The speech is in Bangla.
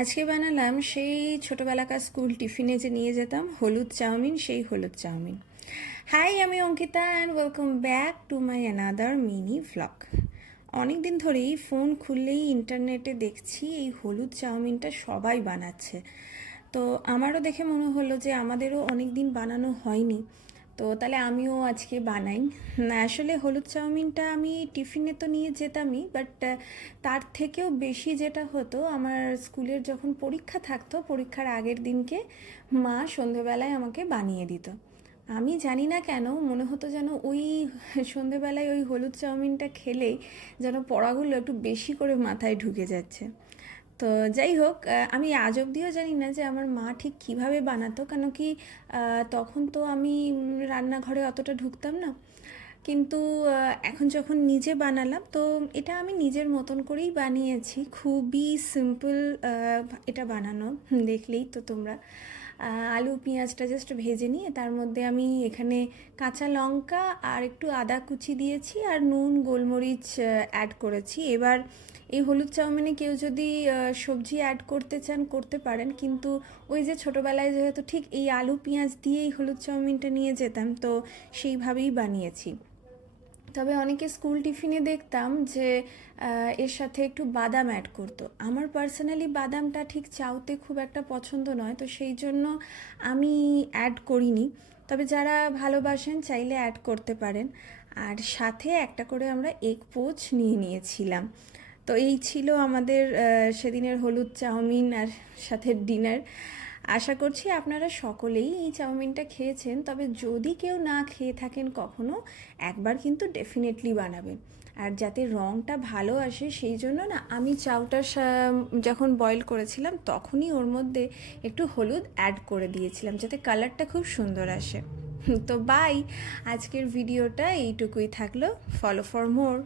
আজকে বানালাম সেই ছোটোবেলাকার স্কুল টিফিনে যে নিয়ে যেতাম হলুদ চাউমিন, সেই হলুদ চাউমিন। হাই, আমি Ankita and welcome back to my another mini vlog. অনেক দিন ধরেই ফোন খুললেই ইন্টারনেটে দেখছি এই হলুদ চাউমিনটা সবাই বানাচ্ছে। তো আমারও দেখে মনে হলো যে আমাদেরও অনেক দিন বানানো হয়নি, তো তাহলে আমিও আজকে বানাই। না, আসলে হলুদ চাউমিনটা আমি টিফিনে তো নিয়ে যেতামই, বাট তার থেকেও বেশি যেটা হতো, আমার স্কুলের যখন পরীক্ষা থাকতো, পরীক্ষার আগের দিনকে মা সন্ধেবেলায় আমাকে বানিয়ে দিত। আমি জানি না কেন মনে হতো যেন ওই সন্ধেবেলায় ওই হলুদ চাউমিনটা খেলেই যেন পড়াগুলো একটু বেশি করে মাথায় ঢুকে যাচ্ছে। তো যাই হোক, আমি আজ অবধিও জানি না যে আমার মা ঠিক কিভাবে বানাতো, কেন কি তখন তো আমি রান্নাঘরে অতটা ঢুকতাম না। কিন্তু এখন যখন নিজে বানালাম, তো এটা আমি নিজের মতন করেই বানিয়েছি, খুবই সিম্পল এটা বানানো। দেখলেই তো তোমরা। আলু পেঁয়াজটা জাস্ট ভেজে নিয়ে তার মধ্যে আমি এখানে কাঁচা লঙ্কা আর একটু আদা কুচি দিয়েছি, আর নুন গোলমরিচ অ্যাড করেছি। এবার এই হলুদ চাউমিনে কেউ যদি সবজি অ্যাড করতে চান করতে পারেন, কিন্তু ওই যে ছোটোবেলায় যেহেতু ঠিক এই আলু পেঁয়াজ দিয়েই হলুদ চাউমিনটা নিয়ে যেতাম, তো সেইভাবেই বানিয়েছি। তবে অনেকে স্কুল টিফিনে দেখতাম যে এর সাথে একটু বাদাম অ্যাড করতো। আমার পার্সোনালি বাদামটা ঠিক চাউতে খুব একটা পছন্দ নয়, তো সেই জন্য আমি অ্যাড করিনি। তবে যারা ভালোবাসেন চাইলে অ্যাড করতে পারেন। আর সাথে একটা করে আমরা এগ পোচ নিয়ে নিয়েছিলাম। তো এই ছিল আমাদের সেদিনের হলুদ চাউমিন আর সাথে ডিনার। আশা করছি আপনারা সকলেই এই চাউমিনটা খেয়েছেন, তবে যদি কেউ না খেয়ে থাকেন কখনো, একবার কিন্তু ডেফিনেটলি বানাবেন। আর যাতে রঙটা ভালো আসে সেই জন্য না, আমি চাউটা যখন বয়েল করেছিলাম তখনই ওর মধ্যে একটু হলুদ অ্যাড করে দিয়েছিলাম, যাতে কালারটা খুব সুন্দর আসে। তো বাই, আজকের ভিডিওটা এইটুকুই থাকলো। Follow for more.